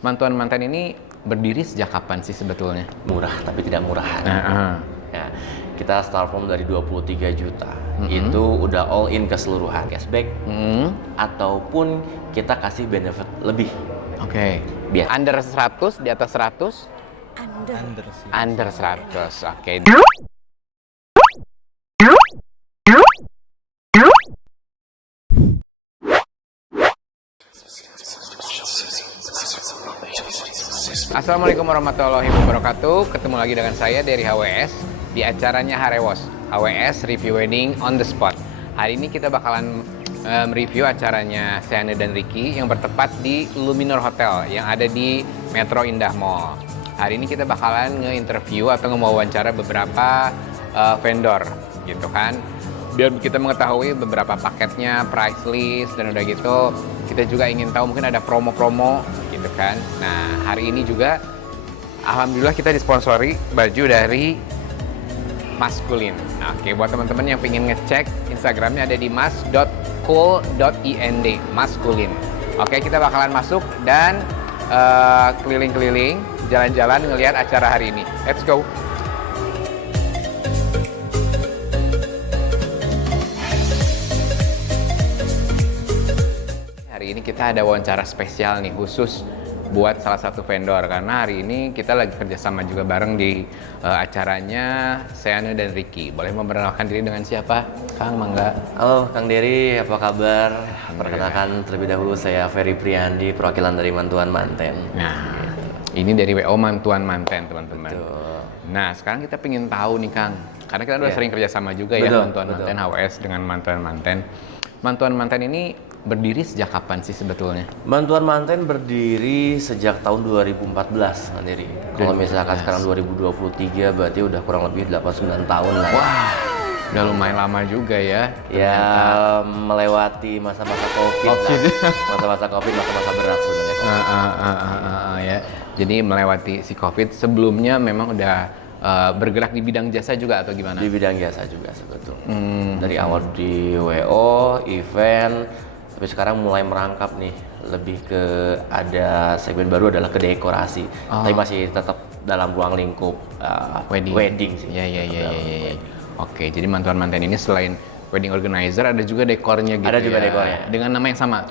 Mantuan Manten ini berdiri sejak kapan sih sebetulnya? Murah tapi tidak murahan. Ya, kita start from dari 23 juta. Itu udah all in keseluruhan, cashback ataupun kita kasih benefit lebih. Oke. Biar Under 100, di atas 100? Under sih. Under 100. Oke. Assalamualaikum warahmatullahi wabarakatuh. Ketemu lagi dengan saya dari HWS di acaranya Harewos, HWS Review Wedding on the Spot. Hari ini kita bakalan mereview acaranya Seane dan Ricky yang bertepat di Luminor Hotel yang ada di Metro Indah Mall. Hari ini kita bakalan nge-interview atau nge-wawancara beberapa vendor gitu kan. Biar kita mengetahui beberapa paketnya, price list, dan udah gitu kita juga ingin tahu mungkin ada promo-promo gitu kan. Nah, hari ini juga alhamdulillah kita disponsori baju dari Maskulin. Nah, oke, buat teman-teman yang pengen ngecek Instagramnya ada di mas.cool.ind, Maskulin. Oke, kita bakalan masuk dan keliling-keliling, jalan-jalan ngelihat acara hari ini. Let's go! Hari ini kita ada wawancara spesial nih khusus buat salah satu vendor karena hari ini kita lagi kerjasama juga bareng di acaranya Seane dan Ricky. Boleh memperkenalkan diri dengan siapa? Kang, mangga. Halo Kang Dery, apa kabar? Perkenalkan terlebih dahulu saya Ferry Priandi, perwakilan dari Mantuan Manten. Nah, ini dari WO Mantuan Manten, teman-teman. Betul. Nah, sekarang kita pengen tahu nih Kang, karena kita udah Iya. sering kerjasama juga ya Mantuan Manten, HWS dengan Mantuan Manten. Mantuan Manten ini berdiri sejak kapan sih sebetulnya? Mantuan Manten berdiri sejak tahun 2014, Kang Dery. Kalau misalkan sekarang 2023 berarti udah kurang lebih 89 tahun lah. Wah, udah lumayan lama juga ya. Ya, melewati masa-masa COVID, COVID. lah. Masa-masa COVID, masa-masa berat sebenarnya. Ya. Jadi melewati si COVID sebelumnya memang udah bergerak di bidang jasa juga atau gimana? Di bidang jasa juga sebetulnya. Dari awal di WO, event, tapi sekarang mulai merangkap nih, lebih ke ada segmen baru adalah ke dekorasi. Tapi masih tetap dalam ruang lingkup wedding sih. Iya. Oke, jadi Mantuan Manten ini selain wedding organizer ada juga dekornya gitu. Ada juga ya? dekornya. Dengan nama yang sama.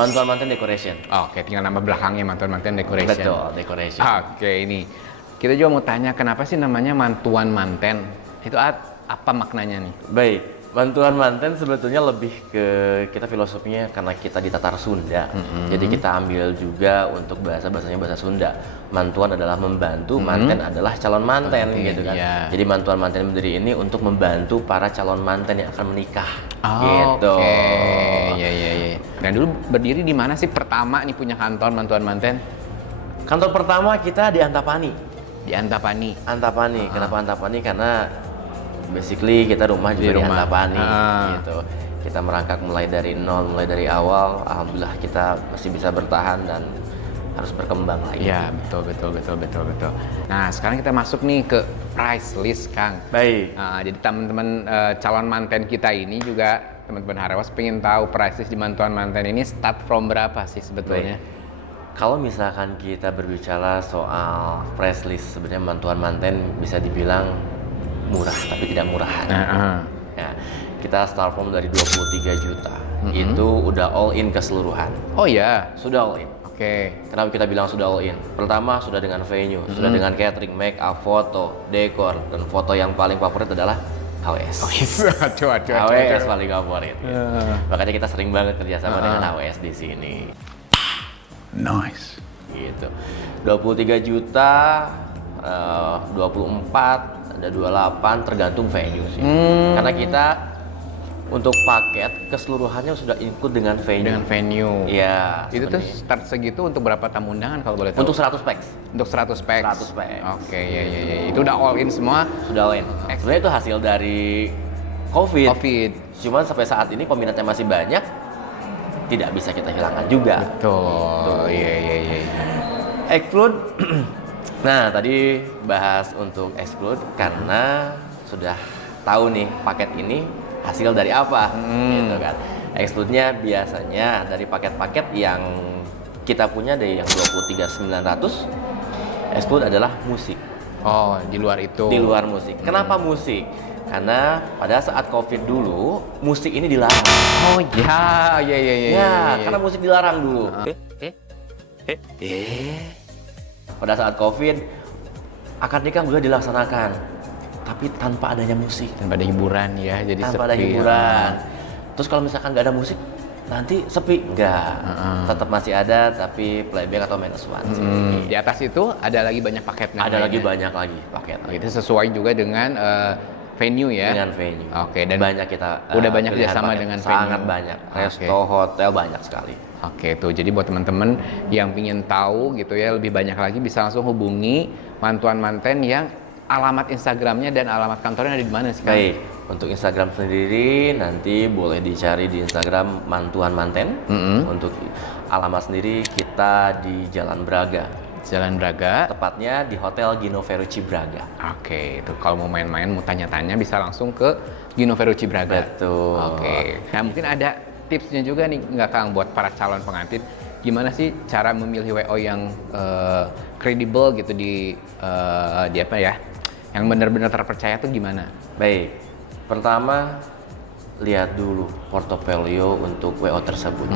Mantuan Manten Decoration. Oke, tinggal nama belakangnya Mantuan Manten Decoration. Betul, decoration. Oke, ini kita juga mau tanya kenapa sih namanya Mantuan Manten? Itu apa maknanya nih? Baik, Mantuan Manten sebetulnya lebih ke kita filosofinya karena kita di Tatar Sunda. Jadi kita ambil juga untuk bahasanya bahasa Sunda. Mantuan adalah membantu, manten adalah calon manten gitu kan. Iya. Jadi Mantuan Manten berdiri ini untuk membantu para calon manten yang akan menikah. Gitu. Oke, iya. Dan dulu berdiri di mana sih pertama nih punya kantor Mantuan Manten? Kantor pertama kita di Antapani. Di Antapani. Antapani. Kenapa Antapani? Karena basically kita rumah juga di Antapani gitu. Kita merangkak mulai dari nol, mulai dari awal. Alhamdulillah kita masih bisa bertahan dan harus berkembang lagi. Iya, betul. Nah, sekarang kita masuk nih ke price list, Kang. Baik. Nah, jadi teman-teman calon manten kita ini juga teman-teman Harewos pengen tahu price list di Mantuan Manten ini start from berapa sih sebetulnya? Kalau misalkan kita berbicara soal price list, sebenarnya Mantuan Manten bisa dibilang murah tapi tidak murahan. Ya, kita start from dari 23 juta. Itu udah all in keseluruhan. Oh ya, Sudah all in. oke. Kenapa kita bilang sudah all in? Pertama sudah dengan venue, sudah dengan catering, make up, foto, dekor, dan foto yang paling favorit adalah HWS. Aduh. HWS paling favorit. Gitu. Makanya kita sering banget kerjasama dengan HWS di sini. Nice. Gitu. 23 juta, 24, ada 28 tergantung venue sih. Karena kita untuk paket keseluruhannya sudah include dengan venue. Dengan venue. Iya. Itu tuh seperti start segitu untuk berapa tamu undangan kalau boleh tahu? untuk 100 packs. Untuk 100 packs. 100 packs. Oke, iya. Itu udah all in semua. Sudah all in. Sebenarnya itu hasil dari COVID. Cuman sampai saat ini peminatnya masih banyak, tidak bisa kita hilangkan juga. Betul. Iya. Exclude. Nah, tadi bahas untuk exclude karena sudah tahu nih paket ini hasil dari apa, gitu kan. Exclude-nya biasanya dari paket-paket yang kita punya dari yang 23.900 exclude adalah musik. Oh, di luar itu. Di luar musik. Kenapa musik? Karena pada saat COVID dulu, musik ini dilarang. Oh ya, ya. Karena musik dilarang dulu. Pada saat COVID, akad nikah boleh dilaksanakan, tapi tanpa adanya musik. Tanpa ada hiburan ya, jadi Tanpa sepi. ada hiburan. Terus kalau misalkan nggak ada musik, nanti sepi. Enggak. Tetap masih ada, tapi playback atau minus one sih. Di atas itu ada lagi banyak paket. Ada lagi banyak lagi paket. Itu sesuai juga dengan venue ya. Dengan venue. Oke, dan banyak kita udah banyak pilihan kerjasama paket. dengan Sangat venue. banyak. Resto, hotel banyak sekali. Oke, tuh. Jadi buat teman-teman yang ingin tahu gitu ya lebih banyak lagi bisa langsung hubungi mantuan manten yang alamat Instagramnya dan alamat kantornya ada di mana sih, Kang? Baik, untuk Instagram sendiri nanti boleh dicari di Instagram Mantuan Manten. Untuk alamat sendiri kita di Jalan Braga. Jalan Braga. Tepatnya di Hotel Gino Ferrucci Braga. Oke, itu kalau mau main-main, mau tanya-tanya bisa langsung ke Gino Ferrucci Braga. Betul. Oke. Nah, mungkin ada tipsnya juga nih nggak, Kang, buat para calon pengantin. Gimana sih cara memilih WO yang kredibel gitu di apa ya? Yang benar-benar terpercaya tuh gimana? Baik, pertama lihat dulu portofolio untuk WO tersebut.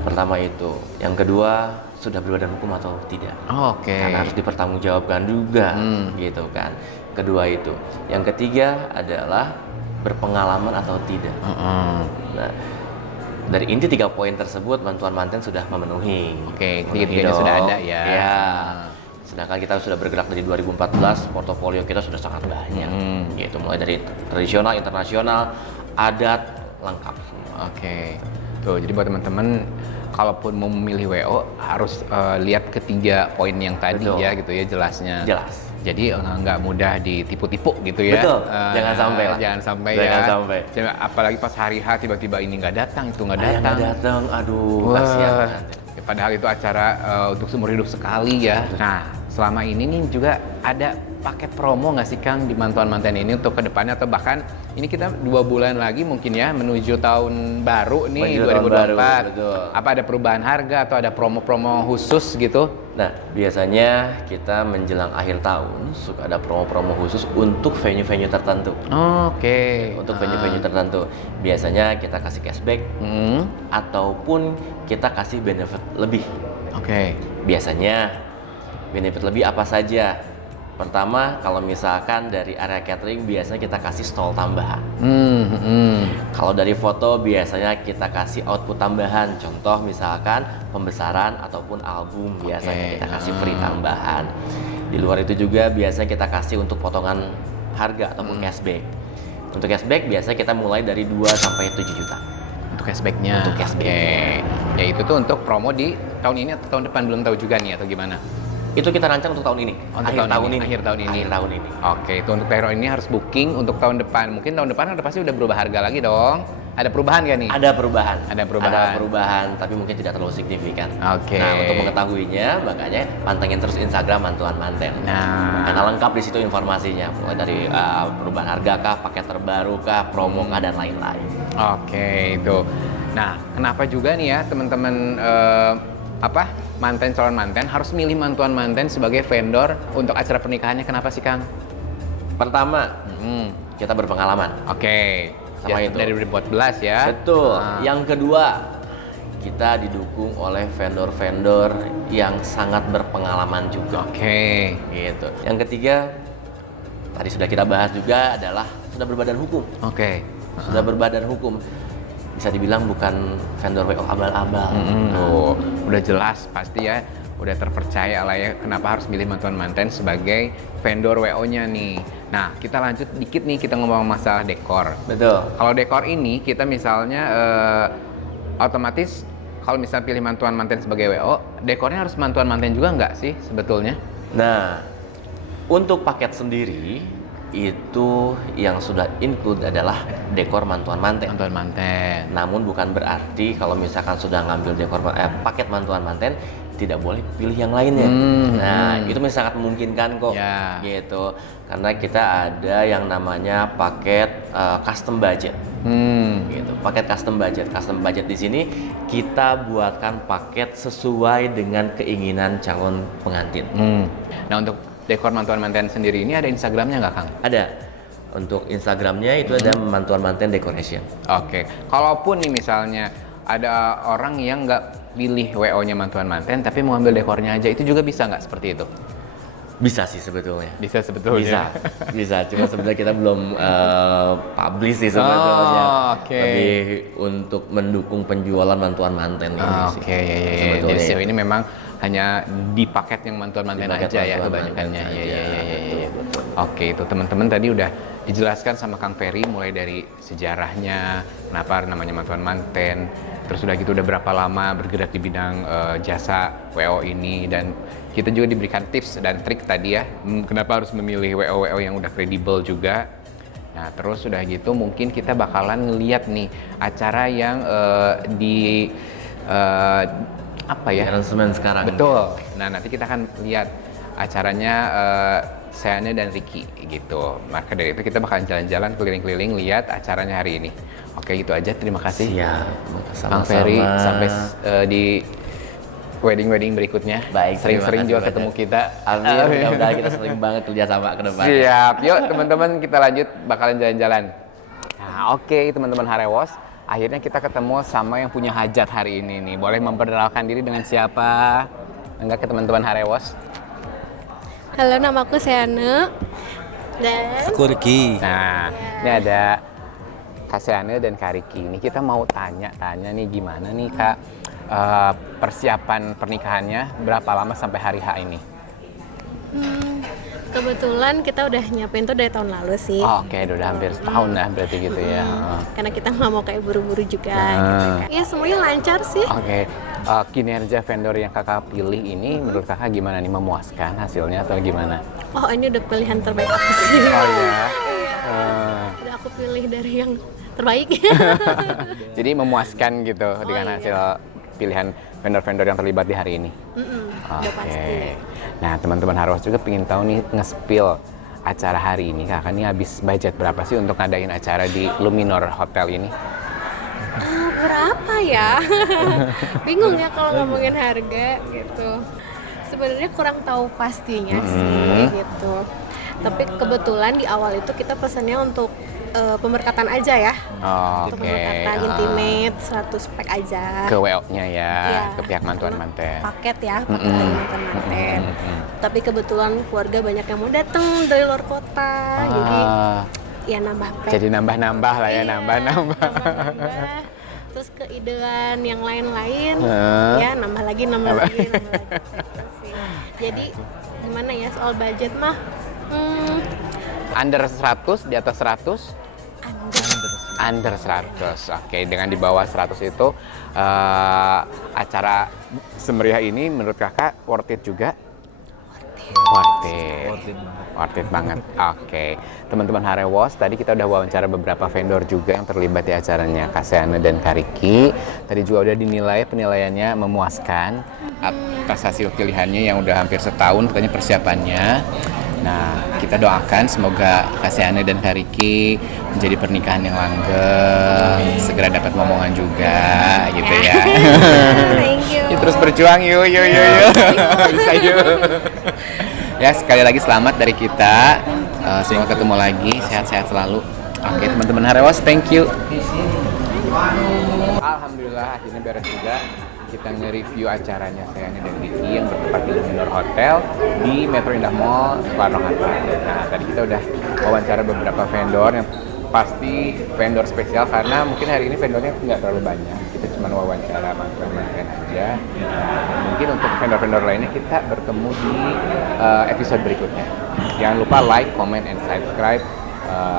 Pertama itu. Yang kedua, sudah berbadan hukum atau tidak? Oke. Karena harus dipertanggungjawabkan juga, gitu kan. Kedua itu. Yang ketiga adalah berpengalaman atau tidak. Nah, dari inti 3 poin tersebut, mantuan manten sudah memenuhi. Oke, Memenuhi tiga-tiganya dong. sudah ada ya. Ya. Sedangkan kita sudah bergerak dari 2014, portofolio kita sudah sangat banyak. Gitu, mulai dari tradisional, internasional, adat, lengkap semua. Oke. Tuh, jadi buat teman-teman kalaupun mau memilih WO harus lihat ketiga poin yang tadi. Betul. Ya gitu ya jelasnya. Jelas. Jadi nggak mudah ditipu-tipu gitu ya. Betul. Jangan sampai lah. Jangan sampai Jangan ya. sampai. Apalagi pas hari H tiba-tiba ini nggak datang, itu nggak Ada yang datang. nggak datang, aduh, Wah. kasihan. Ya, padahal itu acara untuk seumur hidup sekali ya. Nah, selama ini nih juga ada paket promo nggak sih, Kang, di mantuan manten ini untuk kedepannya, atau bahkan ini kita 2 bulan lagi mungkin ya menuju tahun baru nih, Menuju tahun 2024. baru, betul. Apa ada perubahan harga atau ada promo-promo khusus gitu? Nah, biasanya kita menjelang akhir tahun suka ada promo-promo khusus untuk venue-venue tertentu. Oke. Untuk venue-venue tertentu. Biasanya kita kasih cashback ataupun kita kasih benefit lebih. Oke. Biasanya benefit lebih apa saja? Pertama, kalau misalkan dari area catering biasanya kita kasih stall tambahan. Kalau dari foto biasanya kita kasih output tambahan. Contoh misalkan pembesaran ataupun album biasanya kita kasih free tambahan. Di luar itu juga biasanya kita kasih untuk potongan harga ataupun cashback. Untuk cashback biasanya kita mulai dari 2 sampai 7 juta. Untuk cashbacknya. Untuk cashback. Oke. Ya itu tuh untuk promo di tahun ini atau tahun depan, belum tahu juga nih atau gimana? Itu kita rancang untuk tahun ini. Untuk Akhir tahun ini. Akhir tahun ini. Akhir tahun ini. Oke, itu untuk tahun ini harus booking untuk tahun depan. Mungkin tahun depan udah pasti udah berubah harga lagi dong. Ada perubahan gak nih? Ada perubahan. Ada perubahan. Ada perubahan, tapi mungkin tidak terlalu signifikan. Oke. Nah, untuk mengetahuinya, makanya pantengin terus Instagram Mantuan Manten. Nah. Karena lengkap di situ informasinya, mulai dari perubahan harga kah, paket terbaru kah, promo kah, dan lain-lain. Oke, itu. Nah, kenapa juga nih ya teman-teman calon manten harus milih mantuan manten sebagai vendor untuk acara pernikahannya? Kenapa sih, Kang? Pertama, kita berpengalaman. Oke. Sama itu. Dari 2014 ya. Betul. Yang kedua, kita didukung oleh vendor-vendor yang sangat berpengalaman juga. Oke. Gitu. Yang ketiga, tadi sudah kita bahas juga adalah sudah berbadan hukum. Oke. Sudah berbadan hukum. Bisa dibilang bukan vendor WO abal-abal. Tuh, udah jelas pasti ya, udah terpercaya lah ya kenapa harus milih mantuan manten sebagai vendor WO-nya nih. Nah, kita lanjut dikit nih, kita ngomong masalah dekor. Betul. Kalau dekor ini kita misalnya otomatis kalau misalnya pilih mantuan manten sebagai WO, dekornya harus mantuan manten juga nggak sih sebetulnya? Nah, untuk paket sendiri itu yang sudah include adalah dekor mantuan manten. Mantuan manten. Namun bukan berarti kalau misalkan sudah ngambil dekor paket mantuan manten tidak boleh pilih yang lainnya. Nah, itu sangat memungkinkan kok. Ya. Gitu. Karena kita ada yang namanya paket custom budget. Gitu. gitu. Paket custom budget. Custom budget di sini kita buatkan paket sesuai dengan keinginan calon pengantin. Nah, untuk dekor mantuan manten sendiri ini ada Instagramnya nggak, Kang? Ada. Untuk Instagramnya itu ada mantuan manten decoration. Oke, kalaupun nih misalnya ada orang yang nggak pilih WO-nya mantuan manten tapi mau ambil dekornya aja, itu juga bisa nggak seperti itu? Bisa sih sebetulnya. Bisa sebetulnya. Bisa. Cuma sebenarnya kita belum publish sih sebetulnya. Oke. Lebih untuk mendukung penjualan mantuan manten ini sih. Oke, ya. Jadi Sebetulnya sejauh ya. ini memang hanya di paket yang mantuan manten Di paket aja ya mantuan kebanyakannya. manten Iya. saja. Betul. Oke, itu teman-teman tadi udah dijelaskan sama Kang Ferry mulai dari sejarahnya, kenapa namanya mantuan manten, terus udah gitu udah berapa lama bergerak di bidang jasa WO ini, dan kita juga diberikan tips dan trik tadi ya, kenapa harus memilih WO yang udah kredibel juga. Nah, terus udah gitu mungkin kita bakalan ngeliat nih acara yang di apa ya? Aransemen sekarang. Betul. Nah, nanti kita akan lihat acaranya Seane dan Ricky gitu. Maka dari itu kita bakalan jalan-jalan keliling-keliling lihat acaranya hari ini. Oke, gitu aja. Terima kasih. Siap. Kang Ferry, sampai di wedding berikutnya. Baik, Sering-sering terima juga kasih ketemu banyak. kita. Amin. Mudah-mudahan kita sering banget kerjasama ke depan. Siap. Yuk teman-teman, kita lanjut bakalan jalan-jalan. Nah, oke teman-teman Harewos. Akhirnya kita ketemu sama yang punya hajat hari ini nih. Boleh memperkenalkan diri dengan siapa? Enggak ke teman-teman Harewos? Halo, nama aku Seane dan Aku Ricky. Nah, ini ada Kak Seane dan Kak Ricky. Ini kita mau tanya nih gimana nih Kak persiapan pernikahannya, berapa lama sampai hari H ini? kebetulan kita udah nyiapin tuh dari tahun lalu sih. Oke, udah hampir setahun lah berarti gitu ya. Karena kita nggak mau kayak buru-buru juga. Nah. Gitu kan. Ya semuanya lancar sih. Oke, kinerja vendor yang kakak pilih ini menurut kakak gimana nih, memuaskan hasilnya atau gimana? Oh ini udah pilihan terbaik aku sih. Oh ya. Udah aku pilih dari yang terbaik. Jadi memuaskan gitu dengan hasil pilihan vendor-vendor yang terlibat di hari ini. Udah pasti. Nah, teman-teman Harwas juga pengen tahu nih nge-spill acara hari ini. Kakak nih habis budget berapa sih untuk ngadain acara di Luminor Hotel ini? Berapa ya? Bingung ya kalau ngomongin harga gitu. Sebenarnya kurang tahu pastinya sih gitu. Tapi kebetulan di awal itu kita pesannya untuk pemberkatan aja ya. Untuk pemberkatan intimate 100 pack aja. Ke WO-nya ya, Iya. ke pihak mantuan-manten. Paket ya, paket dari manten-manten. Tapi kebetulan keluarga banyak yang mau datang dari luar kota, jadi ya nambah pack. Jadi nambah-nambah lah ya, Iya, nambah-nambah. nambah. Terus keidean yang lain-lain, ya nambah lagi. Gitu sih. Jadi gimana ya soal budget mah? Under 100, di atas 100? Under 100. Oke, dengan di bawah 100 itu acara semeriah ini menurut kakak worth it juga? Worth it banget. Oke. Teman-teman Harewos, tadi kita udah wawancara beberapa vendor juga yang terlibat di acaranya Kak Seane dan Kak Ricky. Tadi juga udah dinilai penilaiannya memuaskan atas hasil pilihannya yang udah hampir setahun katanya persiapannya. Nah, kita doakan semoga Kak Seane dan Kak Ricky menjadi pernikahan yang langgeng, segera dapat momongan juga gitu ya. Thank you. Yuk, terus berjuang yuk. Bisa yuk. Ya, sekali lagi selamat dari kita. Semoga ketemu lagi, sehat-sehat selalu. Oke, teman-teman Harewos, thank you. Alhamdulillah akhirnya beres juga. Kita nge-review acaranya Seane dan Ricky yang bertempat di Luminor Hotel di Metro Indah Mall, Soekarno-Hatta. Nah, tadi kita udah wawancara beberapa vendor yang pasti vendor spesial karena mungkin hari ini vendornya nggak terlalu banyak. Kita cuma wawancara mantan-mantan aja. Mungkin untuk vendor-vendor lainnya kita bertemu di episode berikutnya. Jangan lupa like, comment, and subscribe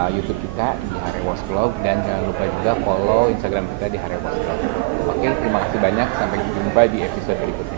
YouTube kita di Harewos Vlog, dan jangan lupa juga follow Instagram kita di Harewos Vlog. Oke, terima kasih banyak. Sampai jumpa di episode berikutnya.